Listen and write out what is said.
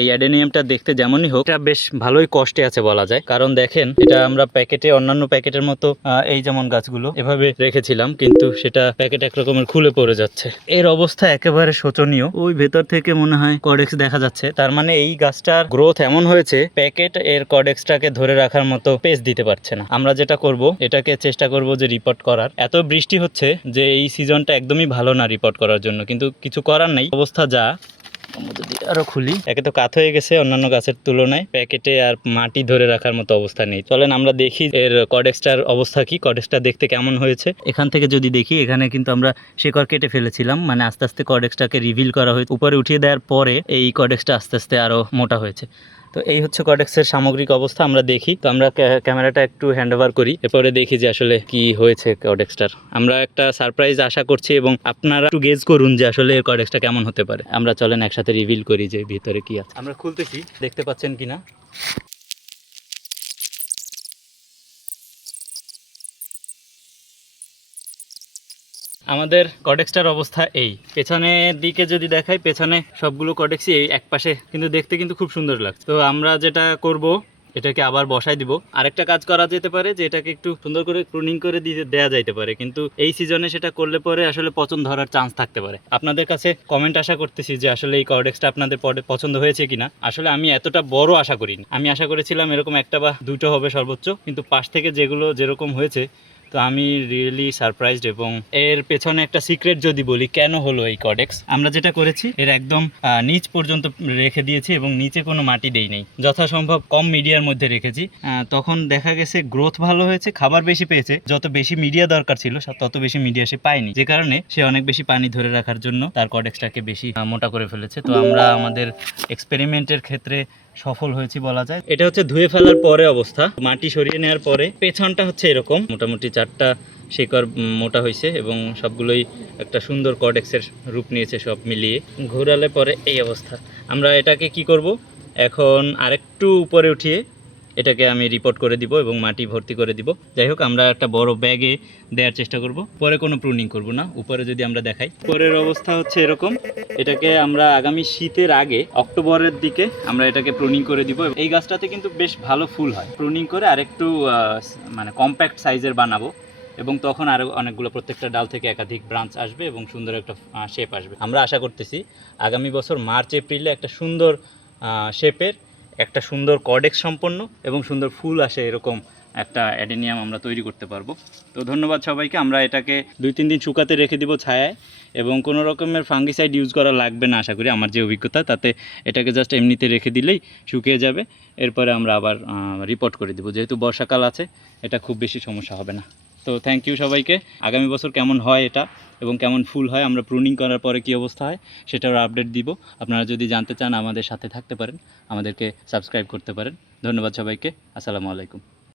এই অ্যাডেনিয়ামটা দেখতে যেমনই হোক, এটা বেশ ভালোই কষ্টে আছে বলা যায়। কারণ দেখেন, এটা আমরা প্যাকেটে অন্যান্য প্যাকেটের মতো এই যেমন গাছগুলো এভাবে রেখেছিলাম, কিন্তু সেটা প্যাকেট একরকমের খুলে পড়ে যাচ্ছে। এর অবস্থা একেবারে শোচনীয়। ওই ভেতর থেকে মনে হয় কডেক্স দেখা যাচ্ছে। তার মানে এই গাছটার গ্রোথ এমন হয়েছে, প্যাকেট এর কডেক্সটাকে ধরে রাখার মতো পেস দিতে পারছে না। আমরা যেটা করব, এটাকে চেষ্টা করব যে রিপোর্ট করার। এত বৃষ্টি হচ্ছে যে এই সিজনটা একদমই ভালো না রিপোর্ট করার জন্য, কিন্তু কিছু করার নাই, অবস্থা যা। যদি আরো খুলি, একে তো কাত হয়ে গেছে অন্যান্য গাছের তুলনায়, প্যাকেটে আর মাটি ধরে রাখার মতো অবস্থা নেই। চলেন আমরা দেখি এর কডেক্সটার অবস্থা কি, কডেক্সটা দেখতে কেমন হয়েছে। এখান থেকে যদি দেখি, এখানে কিন্তু আমরা শেকড় কেটে ফেলেছিলাম, মানে আস্তে আস্তে কডেক্সটাকে রিভিল করা হয়েছে। উপরে উঠিয়ে দেওয়ার পরে এই কডেক্সটা আস্তে আস্তে আরো মোটা হয়েছে। তো এই হচ্ছে কডেক্সের সামগ্রিক অবস্থা। আমরা দেখি, তো আমরা ক্যামেরাটা একটু হ্যান্ড ওভার করি, এরপরে দেখি যে আসলে কি হয়েছে কডেক্সটার। আমরা একটা সারপ্রাইজ আশা করছি এবং আপনারা একটু গেজ করুন যে আসলে এর কডেক্সটা কেমন হতে পারে। আমরা চলেন একসাথে রিভিল করি যে ভিতরে কি আছে। আমরা খুলতেছি, দেখতে পাচ্ছেন কিনা। আমাদের কডেক্সটার অবস্থা এই। পেছনের দিকে যদি দেখাই, পেছনে সবগুলো কডেক্সই এই এক পাশে, কিন্তু দেখতে কিন্তু খুব সুন্দর লাগছে। তো আমরা যেটা করব, এটাকে আবার বসাই দিব। আরেকটা কাজ করা যেতে পারে যে এটাকে একটু সুন্দর করে প্রুনিং করে দেওয়া যাইতে পারে, কিন্তু এই সিজনে সেটা করলে পরে আসলে পছন্দ ধরার চান্স থাকতে পারে। আপনাদের কাছে কমেন্ট আশা করতেছি যে আসলে এই কডেক্সটা আপনাদের পছন্দ হয়েছে কিনা। আসলে আমি এতটা বড় আশা করিনি, আমি আশা করেছিলাম এরকম একটা বা দুটো হবে সর্বোচ্চ, কিন্তু পাশ থেকে যেগুলো যেরকম হয়েছে, তো আমি রিয়েলি সারপ্রাইজড। এবং এর পেছনে একটা সিক্রেট যদি বলি কেন হলো এই কডেক্স, আমরা যেটা করেছি এর একদম নিচ পর্যন্ত রেখে দিয়েছি এবং নিচে কোনো মাটি দেই নেই, যথাসম্ভব কম মিডিয়ার মধ্যে রেখেছি। তখন দেখা গেছে গ্রোথ ভালো হয়েছে, খাবার বেশি পেয়েছে। যত বেশি মিডিয়া দরকার ছিল তত বেশি মিডিয়া সে পায়নি, যে কারণে সে অনেক বেশি পানি ধরে রাখার জন্য তার কডেক্সটাকে বেশি মোটা করে ফেলেছে। তো আমরা আমাদের এক্সপেরিমেন্টের ক্ষেত্রে সফল হয়েছি বলা যায়। এটা হচ্ছে ধুয়ে ফেলার পরে অবস্থা, মাটি সরিয়ে নেওয়ার পরে পেছনটা হচ্ছে এরকম, মোটামুটি 4টা শিকড় মোটা হয়েছে এবং সবগুলোই একটা সুন্দর কডেক্সের রূপ নিয়েছে সব মিলিয়ে। ঘোরালে পরে এই অবস্থা। আমরা এটাকে কি করব, এখন আরেকটু উপরে উঠিয়ে এটাকে আমি রিপোর্ট করে দিব এবং মাটি ভর্তি করে দিব। যাই হোক, আমরা একটা বড় ব্যাগে দেওয়ার চেষ্টা করব, পরে কোনো প্রুনিং করব না। উপরে যদি আমরা দেখাই, পরের অবস্থা হচ্ছে এরকম। এটাকে আমরা আগামী শীতের আগে অক্টোবরের দিকে আমরা এটাকে প্রুনিং করে দিব। এই গাছটাতে কিন্তু বেশ ভালো ফুল হয়। প্রুনিং করে আরেকটু মানে কম্প্যাক্ট সাইজের বানাবো এবং তখন আরও অনেকগুলো, প্রত্যেকটা ডাল থেকে একাধিক ব্রাঞ্চ আসবে এবং সুন্দর একটা শেপ আসবে। আমরা আশা করতেছি আগামী বছর মার্চ এপ্রিলে একটা সুন্দর শেপের, একটা সুন্দর কডেক্স সম্পন্ন এবং সুন্দর ফুল আসে এরকম একটা অ্যাডেনিয়াম আমরা তৈরি করতে পারবো। তো ধন্যবাদ সবাইকে। আমরা এটাকে 2-3 দিন শুকাতে রেখে দিব ছায়ায়, এবং কোনো রকমের ফাঙ্গিসাইড ইউজ করা লাগবে না আশা করি। আমার যে অভিজ্ঞতা তাতে এটাকে জাস্ট এমনিতে রেখে দিলেই শুকিয়ে যাবে। এরপরে আমরা আবার রিপোর্ট করে দিব, যেহেতু বর্ষাকাল আছে এটা খুব বেশি সমস্যা হবে না। তো থ্যাংক ইউ সবাইকে। আগামী বছর কেমন হয় এটা এবং কেমন ফুল হয়, আমরা প্রুনিং করার পরে কী অবস্থা হয় সেটারও আপডেট দিব। আপনারা যদি জানতে চান আমাদের সাথে থাকতে পারেন, আমাদেরকে সাবস্ক্রাইব করতে পারেন। ধন্যবাদ সবাইকে। আসসালামু আলাইকুম।